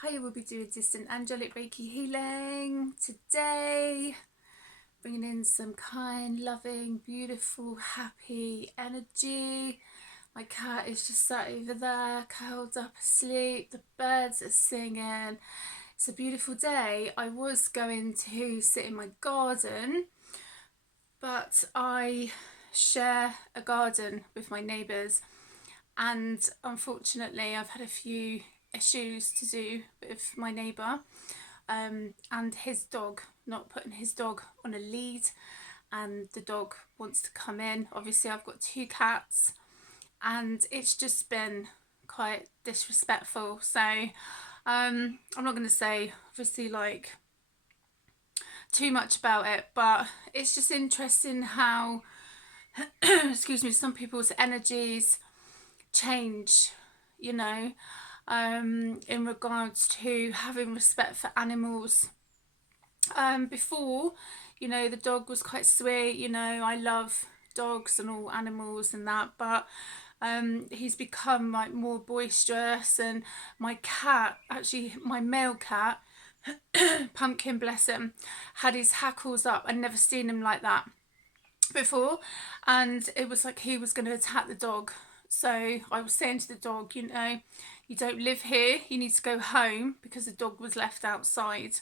Hi, we'll be doing distant angelic Reiki healing today, bringing in some kind, loving, beautiful, happy energy. My cat is just sat over there, curled up asleep. The birds are singing. It's a beautiful day. I was going to sit in my garden, but I share a garden with my neighbours, and unfortunately I've had a few issues to do with my neighbour and his dog, not putting his dog on a lead, and the dog wants to come in. Obviously I've got two cats and it's just been quite disrespectful, so I'm not going to say obviously like too much about it, but it's just interesting how excuse me, some people's energies change, you know, in regards to having respect for animals. Before, you know, the dog was quite sweet, you know, I love dogs and all animals and that, but he's become like more boisterous. And my cat, actually my male cat, Pumpkin, bless him, had his hackles up. I'd never seen him like that before, and it was like he was going to attack the dog. So I was saying to the dog, you know, you don't live here, you need to go home, because the dog was left outside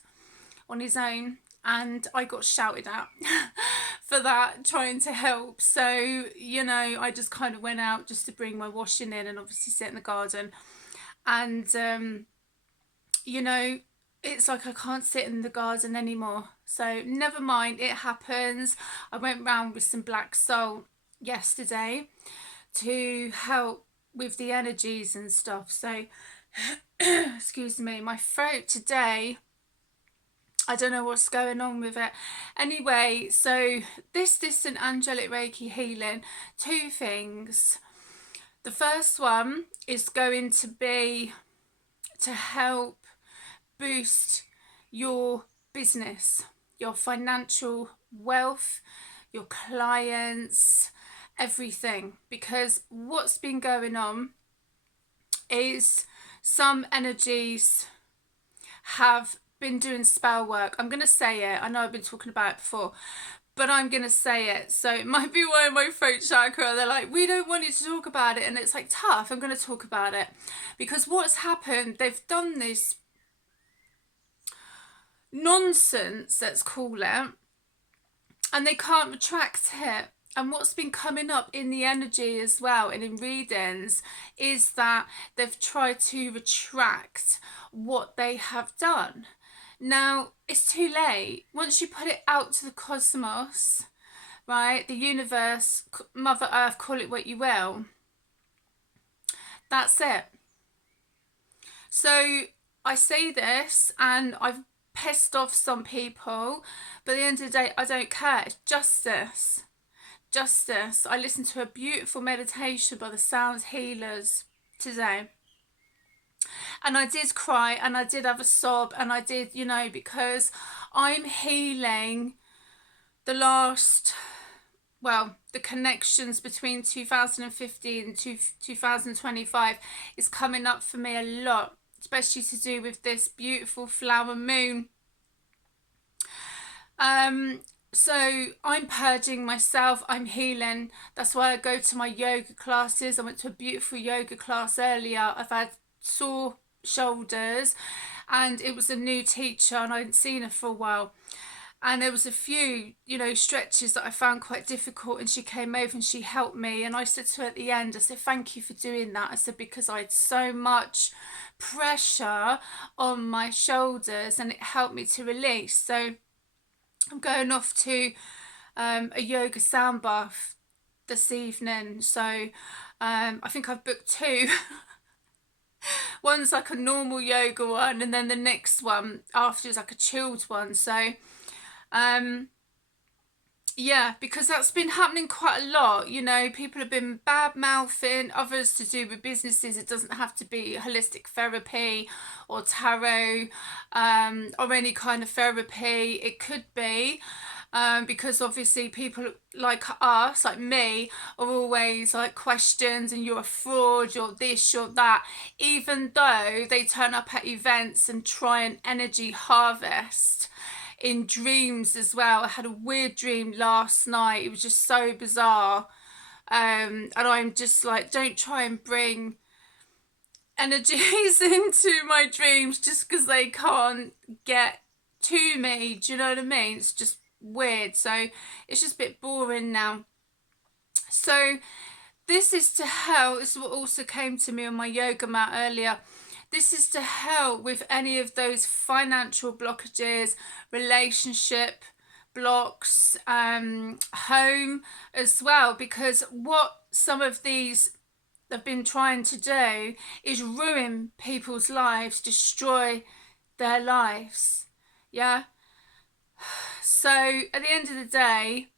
on his own, and I got shouted at for that, trying to help. So, you know, I just kind of went out just to bring my washing in and obviously sit in the garden. And you know, it's like I can't sit in the garden anymore. So never mind, it happens. I went round with some black salt yesterday to help with the energies and stuff. So excuse me, my throat today, I don't know what's going on with it. Anyway, so this distant angelic Reiki healing, two things. The first one is going to be to help boost your business, your financial wealth, your clients, everything. Because what's been going on is some energies have been doing spell work. I'm going to say it. I know I've been talking about it before, but I'm going to say it. So it might be why my throat chakra, they're like, we don't want you to talk about it. And it's like, tough, I'm going to talk about it. Because what's happened, they've done this nonsense, let's call it, and they can't retract it. And what's been coming up in the energy as well and in readings is that they've tried to retract what they have done. Now, it's too late. Once you put it out to the cosmos, right, the universe, Mother Earth, call it what you will, that's it. So I say this and I've pissed off some people, but at the end of the day, I don't care. It's justice. Justice. I listened to a beautiful meditation by the Sound Healers today, and I did cry and I did have a sob, and I did, you know, because I'm healing the last, well, the connections between 2015 and 2025 is coming up for me a lot, especially to do with this beautiful flower moon. So I'm purging myself, I'm healing. That's why I go to my yoga classes. I went to a beautiful yoga class earlier. I've had sore shoulders, and it was a new teacher and I hadn't seen her for a while. And there was a few, you know, stretches that I found quite difficult, and she came over and she helped me. And I said to her at the end, I said, thank you for doing that. I said, because I had so much pressure on my shoulders and it helped me to release. So I'm going off to a yoga sound bath this evening. So I think I've booked two. One's like a normal yoga one, and then the next one after is like a chilled one. So yeah, because that's been happening quite a lot. You know, people have been bad mouthing others to do with businesses. It doesn't have to be holistic therapy or tarot or any kind of therapy. It could be because obviously people like us, like me, are always like questions and you're a fraud, you're this, you're that, even though they turn up at events and try and energy harvest in dreams as well. I had a weird dream last night. It was just so bizarre. And I'm just like, don't try and bring energies into my dreams just because they can't get to me. Do you know what I mean? It's just weird. So it's just a bit boring now. So this is to help. This is what also came to me on my yoga mat earlier. This is to help with any of those financial blockages, relationship blocks, home as well, because what some of these have been trying to do is ruin people's lives, destroy their lives. Yeah. So at the end of the day,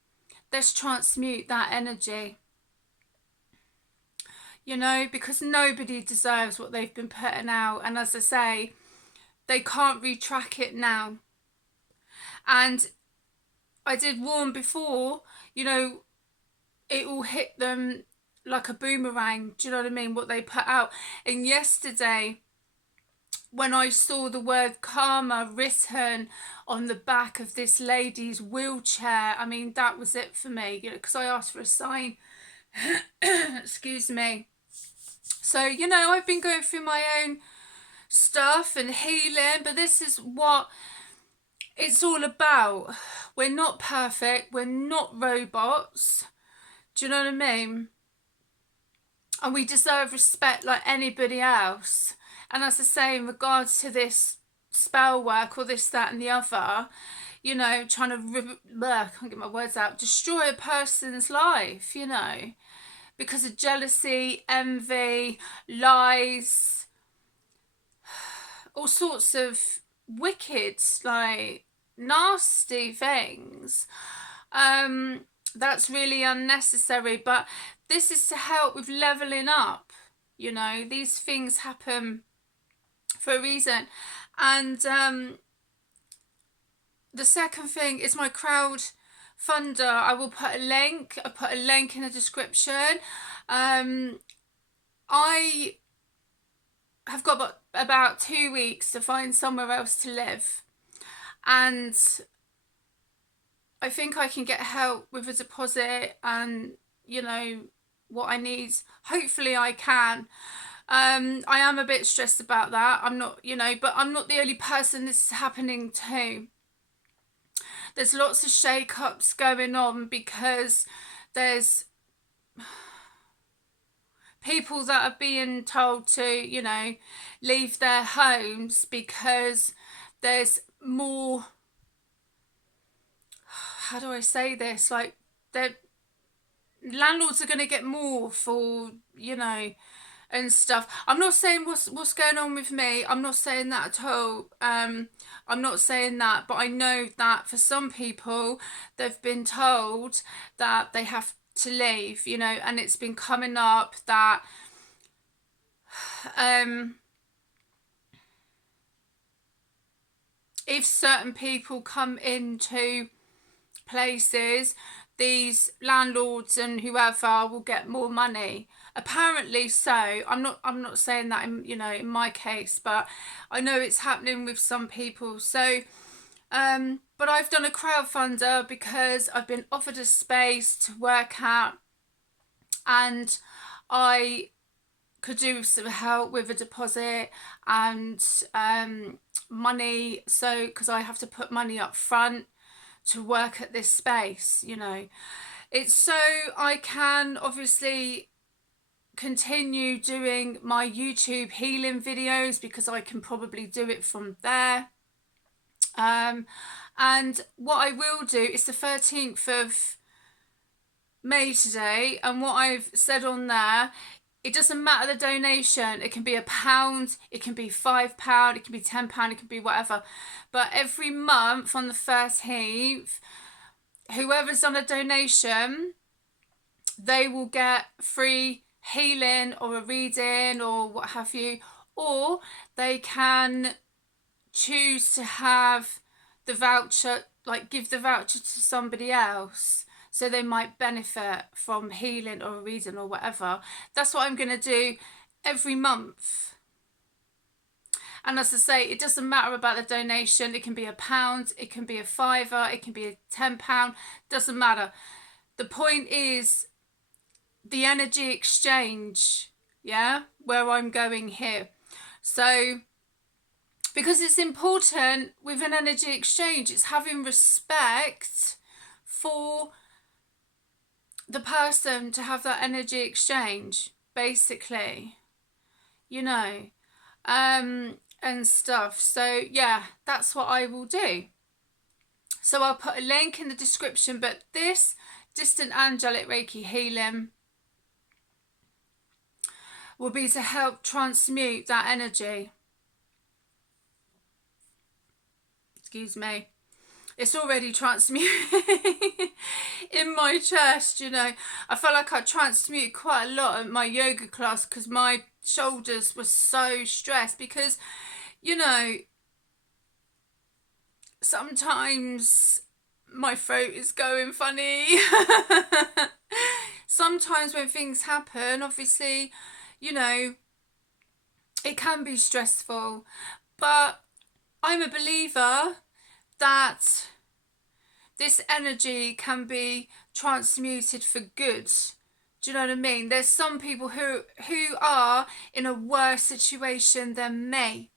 let's transmute that energy. You know, because nobody deserves what they've been putting out. And as I say, they can't retrack it now. And I did warn before, you know, it will hit them like a boomerang. Do you know what I mean? What they put out. And yesterday, when I saw the word karma written on the back of this lady's wheelchair, I mean, that was it for me, you know, because I asked for a sign. Excuse me. So, you know, I've been going through my own stuff and healing, but this is what it's all about. We're not perfect. We're not robots. Do you know what I mean? And we deserve respect like anybody else. And as I say, in regards to this spell work or this, that and the other, you know, trying to, I can't get my words out, destroy a person's life, you know, because of jealousy, envy, lies, all sorts of wicked, like, nasty things. That's really unnecessary, but this is to help with leveling up. You know, these things happen for a reason. And the second thing is my crowd funder. I will put a link. I put a link in the description. I have got about 2 weeks to find somewhere else to live, and I think I can get help with a deposit and, you know, what I need. Hopefully I can. I am a bit stressed about that. I'm not, you know, but I'm not the only person this is happening to. There's lots of shake-ups going on because there's people that are being told to, you know, leave their homes because there's more, how do I say this, like, landlords are going to get more for, you know, and stuff. I'm not saying what's going on with me. I'm not saying that at all. I'm not saying that, but I know that for some people, they've been told that they have to leave, you know, and it's been coming up that if certain people come into places, these landlords and whoever will get more money. Apparently so. I'm not saying that in, you know, in my case, but I know it's happening with some people. So but I've done a crowdfunder because I've been offered a space to work at, and I could do some help with a deposit and money, so because I have to put money up front to work at this space, you know. It's so I can obviously continue doing my YouTube healing videos, because I can probably do it from there. And what I will do is the 13th of May today, and what I've said on there, it doesn't matter the donation. It can be £1, it can be £5, it can be £10, it can be whatever. But every month on the 13th, whoever's done a donation, they will get free healing or a reading or what have you. Or they can choose to have the voucher, like give the voucher to somebody else so they might benefit from healing or a reading or whatever. That's what I'm going to do every month. And as I say, it doesn't matter about the donation. It can be £1, it can be a £5, it can be a £10, doesn't matter. The point is the energy exchange, yeah, where I'm going here. So, because it's important with an energy exchange, it's having respect for the person to have that energy exchange, basically, you know, and stuff. So yeah, that's what I will do. So I'll put a link in the description, but this distant angelic Reiki healing will be to help transmute that energy. Excuse me. It's already transmuted in my chest, you know. I felt like I transmuted quite a lot at my yoga class because my shoulders were so stressed because, you know, sometimes my throat is going funny. Sometimes when things happen, obviously, you know, it can be stressful. But I'm a believer that this energy can be transmuted for good. Do you know what I mean? There's some people who are in a worse situation than me,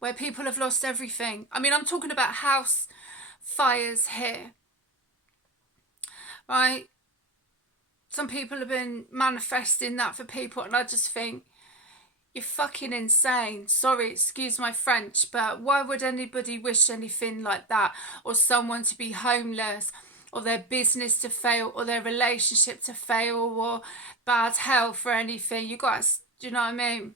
where people have lost everything. I mean, I'm talking about house fires here, right? Some people have been manifesting that for people, and I just think, you're fucking insane. Sorry, excuse my French, but why would anybody wish anything like that? Or someone to be homeless, or their business to fail, or their relationship to fail, or bad health or anything. You guys, do you know what I mean?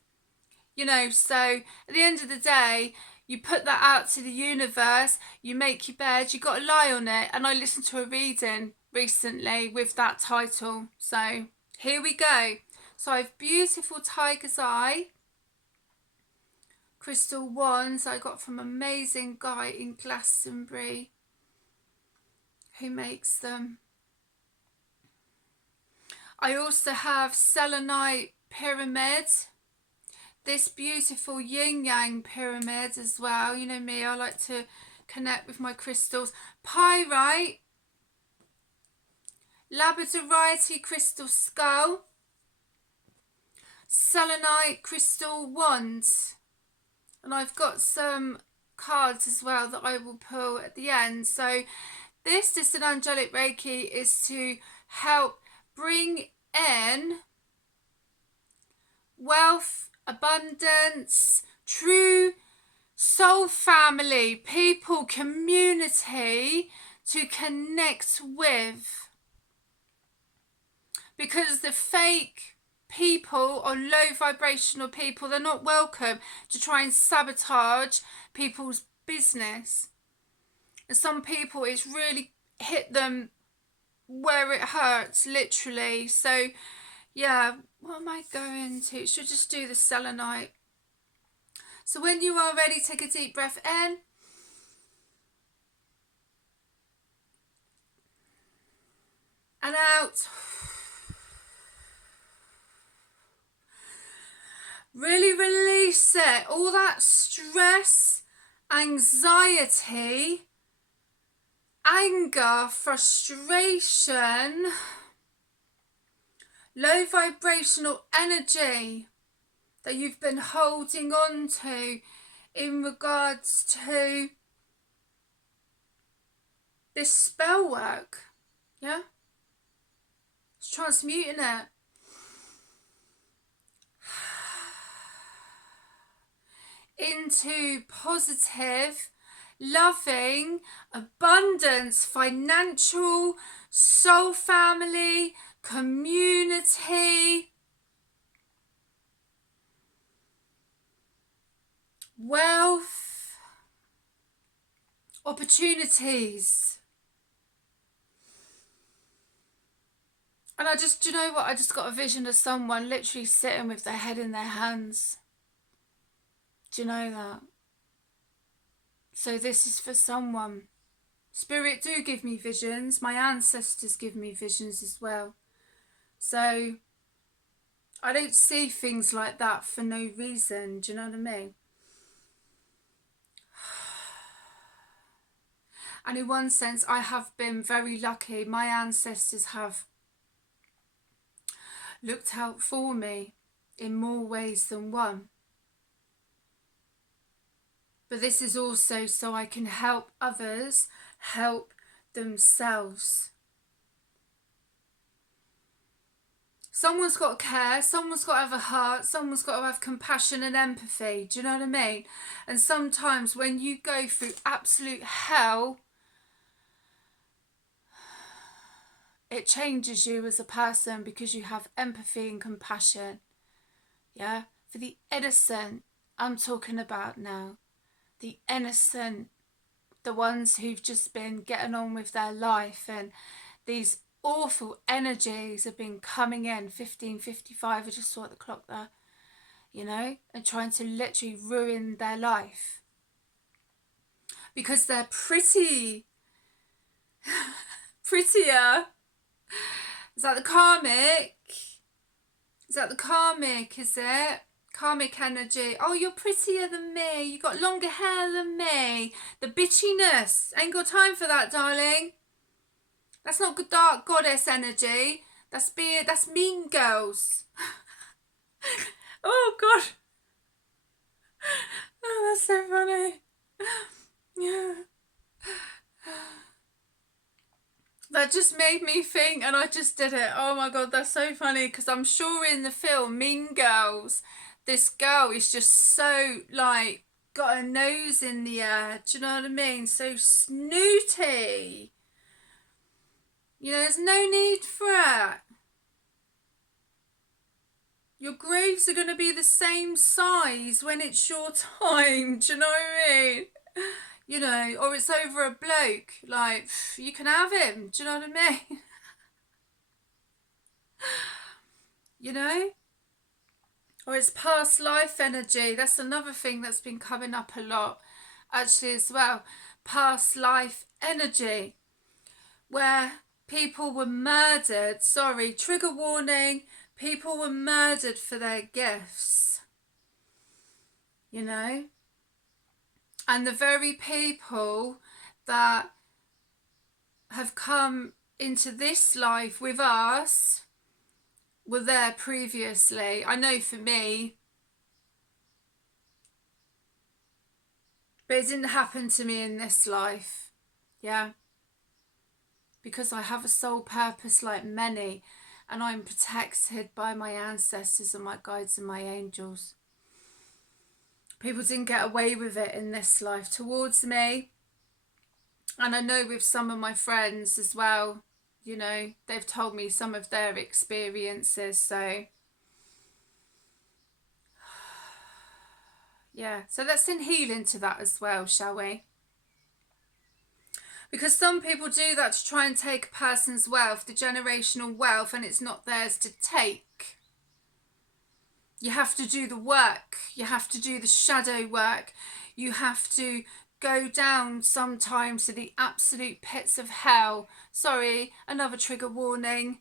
You know, so at the end of the day, you put that out to the universe, you make your bed, you got to lie on it. And I listened to a reading recently with that title. So here we go. So I have beautiful tiger's eye crystal wands I got from an amazing guy in Glastonbury who makes them. I also have selenite pyramid, this beautiful yin yang pyramid as well. You know me, I like to connect with my crystals. Pyrite, labradorite crystal skull, selenite crystal wands, and I've got some cards as well that I will pull at the end. So this distant angelic Reiki is to help bring in wealth, abundance, true soul family, people, community to connect with, because the fake people or low vibrational people, they're not welcome to try and sabotage people's business. And some people, it's really hit them where it hurts, literally. So yeah, what am I going to? Should just do the selenite. So when you are ready, take a deep breath in and out. Really release it. All that stress, anxiety, anger, frustration, low vibrational energy that you've been holding on to in regards to this spell work. Yeah? It's transmuting it. Into positive, loving, abundance, financial, soul family, community, wealth, opportunities. And I just, do you know what? I just got a vision of someone literally sitting with their head in their hands. Do you know that? So this is for someone. Spirit do give me visions. My ancestors give me visions as well. So I don't see things like that for no reason. Do you know what I mean? And in one sense, I have been very lucky. My ancestors have looked out for me in more ways than one. But this is also so I can help others help themselves. Someone's got to care, someone's got to have a heart, someone's got to have compassion and empathy. Do you know what I mean? And sometimes when you go through absolute hell, it changes you as a person because you have empathy and compassion. Yeah? For the innocent, I'm talking about now. The innocent, the ones who've just been getting on with their life, and these awful energies have been coming in. 15:55, I just saw at the clock there, you know, and trying to literally ruin their life because they're prettier. Is that the karmic? Is that the karmic, is it? Karmic energy. Oh, you're prettier than me. You got longer hair than me. The bitchiness. Ain't got time for that, darling. That's not good dark goddess energy. That's mean girls. Oh, God. Oh, that's so funny. Yeah. That just made me think, and I just did it. Oh my God, that's so funny, because I'm sure in the film Mean Girls, this girl is just so, like, got her nose in the air. Do you know what I mean? So snooty. You know, there's no need for it. Your grooves are going to be the same size when it's your time. Do you know what I mean? You know, or it's over a bloke. Like, you can have him. Do you know what I mean? You know? Or it's past life energy. That's another thing that's been coming up a lot, actually, as well. Past life energy. Where people were murdered. Sorry, trigger warning. People were murdered for their gifts. You know? And the very people that have come into this life with us were there previously. I know for me, but it didn't happen to me in this life. Yeah. Because I have a soul purpose like many, and I'm protected by my ancestors and my guides and my angels. People didn't get away with it in this life towards me. And I know with some of my friends as well, you know, they've told me some of their experiences. So, yeah. So let's then heal into that as well, shall we? Because some people do that to try and take a person's wealth, the generational wealth, and it's not theirs to take. You have to do the work. You have to do the shadow work. You have to go down sometimes to the absolute pits of hell. Sorry, another trigger warning.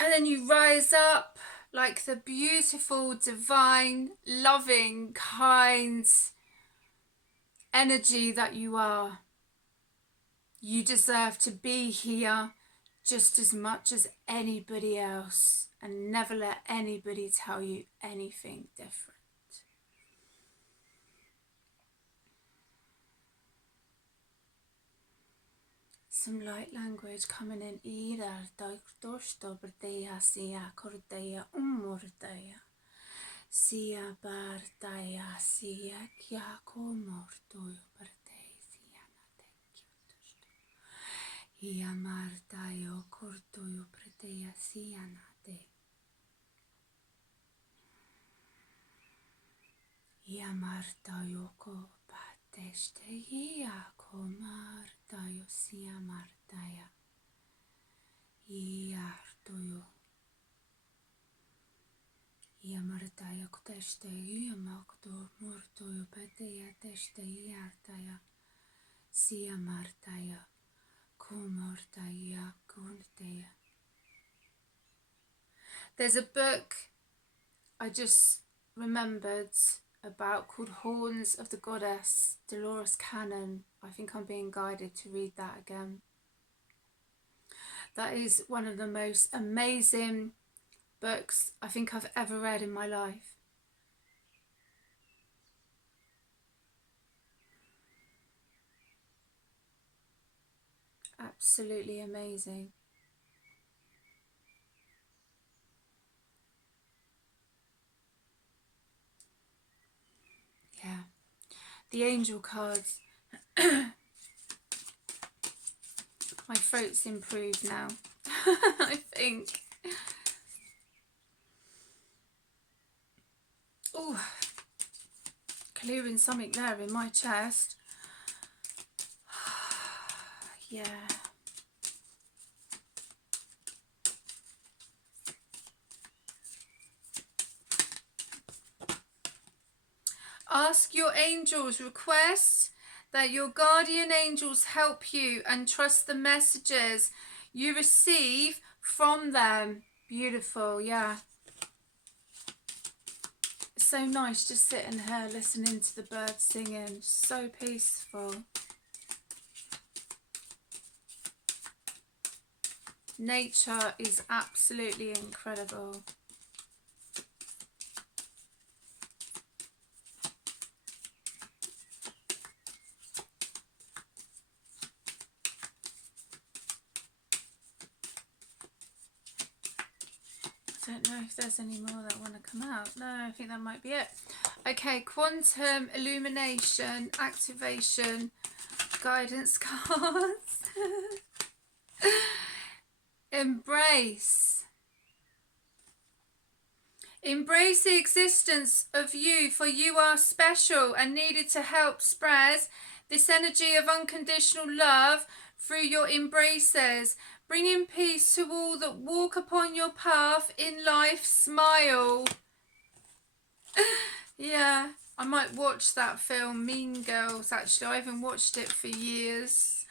And then you rise up like the beautiful, divine, loving, kind energy that you are. You deserve to be here just as much as anybody else, and never let anybody tell you anything different. Some light language coming in. Ira dorsto berdea sia cordeia umordea. Sia bardaya sia kia komorto berdea sia na Ia martaio cortoio berdea sia na Ia martaio ko pateste ia komartaio sia martaia. Ia artoio. Ia martaia ko te teshte makdo morto petea teshte artaya sia martaya komortaya kunteya. There's a book I just remembered about called Horns of the Goddess, Dolores Cannon. I think I'm being guided to read that again. That is one of the most amazing books I think I've ever read in my life. Absolutely amazing. Yeah. The angel cards. My throat's improved now. I think. Oh, clearing something there in my chest. Yeah. Ask your angels, request that your guardian angels help you and trust the messages you receive from them. Beautiful, yeah. It's so nice just sitting here listening to the birds singing. So peaceful. Nature is absolutely incredible. I don't know if there's any more that want to come out. No, I think that might be it. Okay, quantum illumination, activation, guidance cards. Embrace. Embrace the existence of you, for you are special and needed to help spread this energy of unconditional love through your embraces. Bringing peace to all that walk upon your path in life. Smile. Yeah, I might watch that film, Mean Girls, actually. I haven't watched it for years.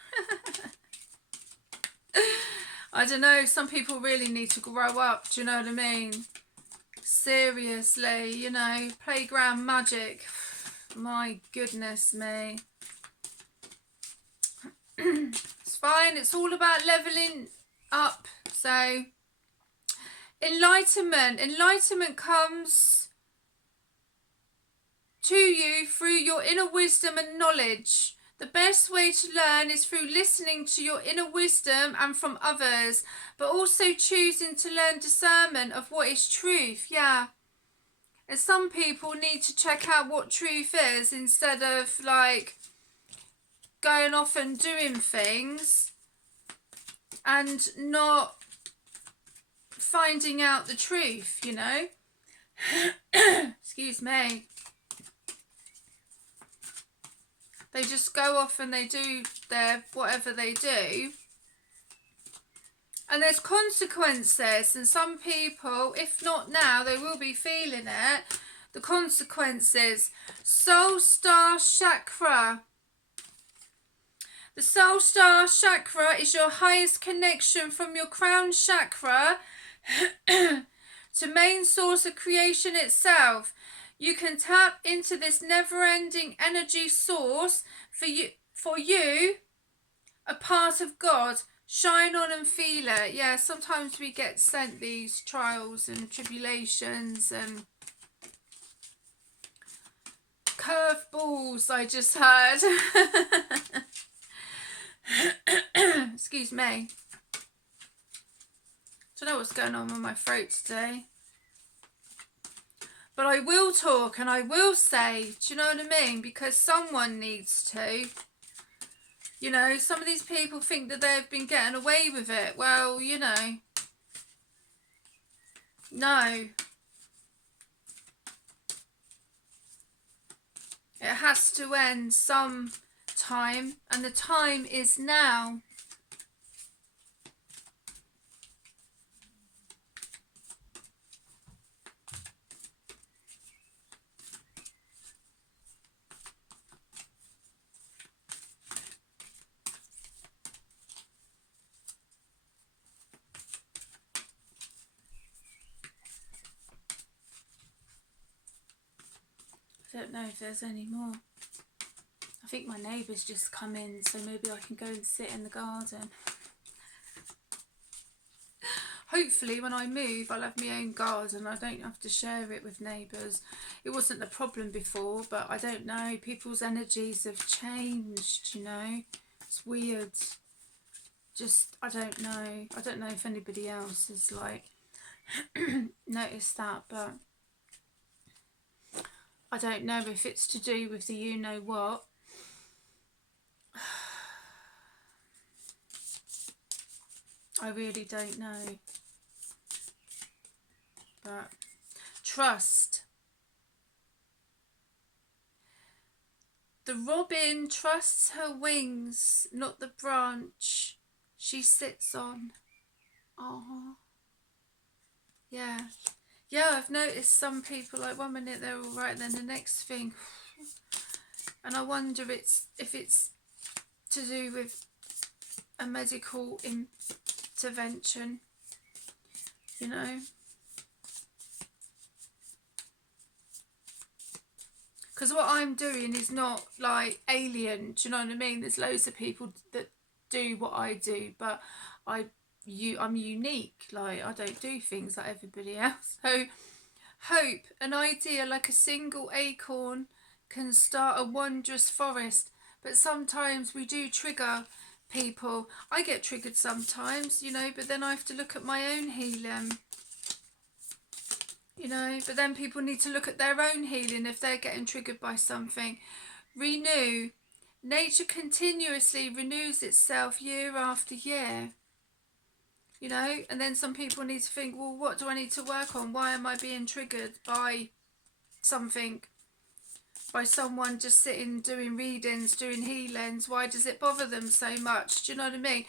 I don't know, some people really need to grow up, do you know what I mean? Seriously, you know, playground magic. My goodness me. It's fine, it's all about leveling up. So, enlightenment. Enlightenment comes to you through your inner wisdom and knowledge. The best way to learn is through listening to your inner wisdom and from others, but also choosing to learn discernment of what is truth. Yeah. And some people need to check out what truth is instead of like going off and doing things and not finding out the truth, you know. Excuse me. They just go off and they do their whatever they do. And there's consequences, and some people, if not now, they will be feeling it. The consequences. Soul Star Chakra. The Soul Star Chakra is your highest connection from your crown chakra to main source of creation itself. You can tap into this never-ending energy source for you, a part of God. Shine on and feel it. Yeah, sometimes we get sent these trials and tribulations and curveballs, I just heard. Excuse me. Don't know what's going on with my throat today. But I will talk and I will say, do you know what I mean? Because someone needs to. You know, some of these people think that they've been getting away with it. Well, you know, no. It has to end some time, and the time is now. I don't know if there's any more. I think my neighbour's just come in, so maybe I can go and sit in the garden. Hopefully when I move I'll have my own garden. I don't have to share it with neighbours. It wasn't a problem before, but I don't know. People's energies have changed, you know. It's weird. Just, I don't know. I don't know if anybody else has like noticed that, but I don't know if it's to do with the you know what. I really don't know. But trust. The robin trusts her wings, not the branch she sits on. Oh, yeah. Yeah, I've noticed some people, like one minute they're all right, then the next thing. And I wonder if it's to do with a medical intervention, you know. Because what I'm doing is not like alien, do you know what I mean? There's loads of people that do what I do, but I'm unique. Like, I don't do things like everybody else. So hope, an idea like a single acorn can start a wondrous forest, but sometimes we do trigger people. I get triggered sometimes, you know, but then I have to look at my own healing. You know, but then people need to look at their own healing if they're getting triggered by something. Renew. Nature continuously renews itself year after year. You know, and then some people need to think, well, what do I need to work on? Why am I being triggered by something? By someone just sitting, doing readings, doing healings? Why does it bother them so much? Do you know what I mean?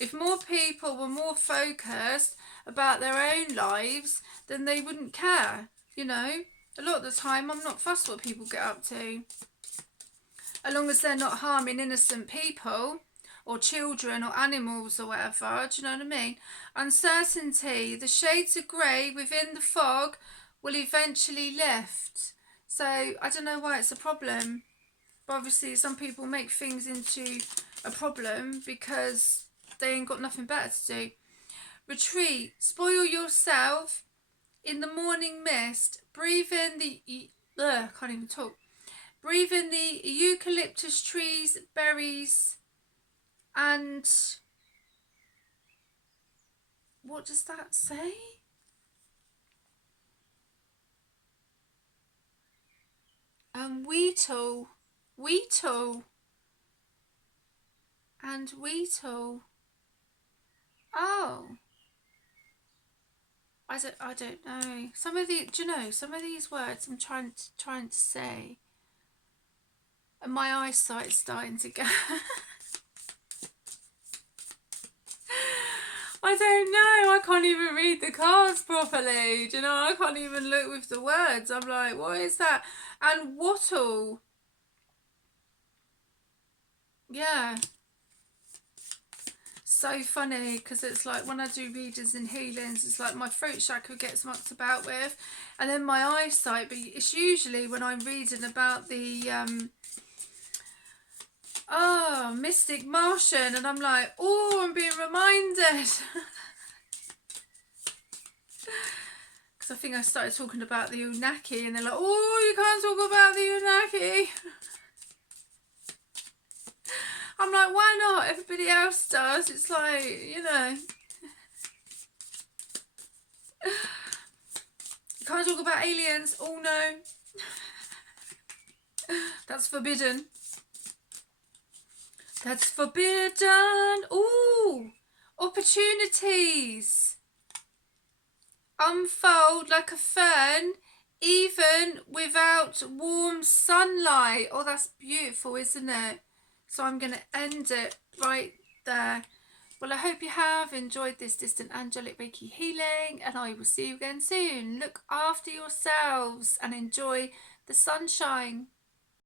If more people were more focused about their own lives, then they wouldn't care, you know. A lot of the time I'm not fussed what people get up to, as long as they're not harming innocent people or children or animals or whatever. Do you know what I mean? Uncertainty. The shades of grey within the fog will eventually lift. So I don't know why it's a problem, but obviously some people make things into a problem because they ain't got nothing better to do. Retreat. Spoil yourself in the morning mist. Breathe in the can't even talk. Breathe in the eucalyptus trees, berries, and what does that say? Wheatle, and wheatle. Oh, I don't know. Some of the, do you know, some of these words I'm trying to say, and my eyesight's starting to go. I don't know. I can't even read the cards properly. Do you know? I can't even look with the words. I'm like, what is that? And wattle. Yeah. So funny, because it's like when I do readings and healings, it's like my throat chakra gets mucked about with, and then my eyesight. But it's usually when I'm reading about the mystic Martian, and I'm like, oh, I'm being reminded. Because I think I started talking about the Unaki, and they're like, oh, you can't talk about the Unaki. I'm like, why not? Everybody else does. It's like, you know. You can't talk about aliens. Oh, no. That's forbidden. That's forbidden. Ooh. Opportunities. Unfold like a fern, even without warm sunlight. Oh, that's beautiful, isn't it? So I'm going to end it right there. Well, I hope you have enjoyed this distant angelic Reiki healing, and I will see you again soon. Look after yourselves and enjoy the sunshine.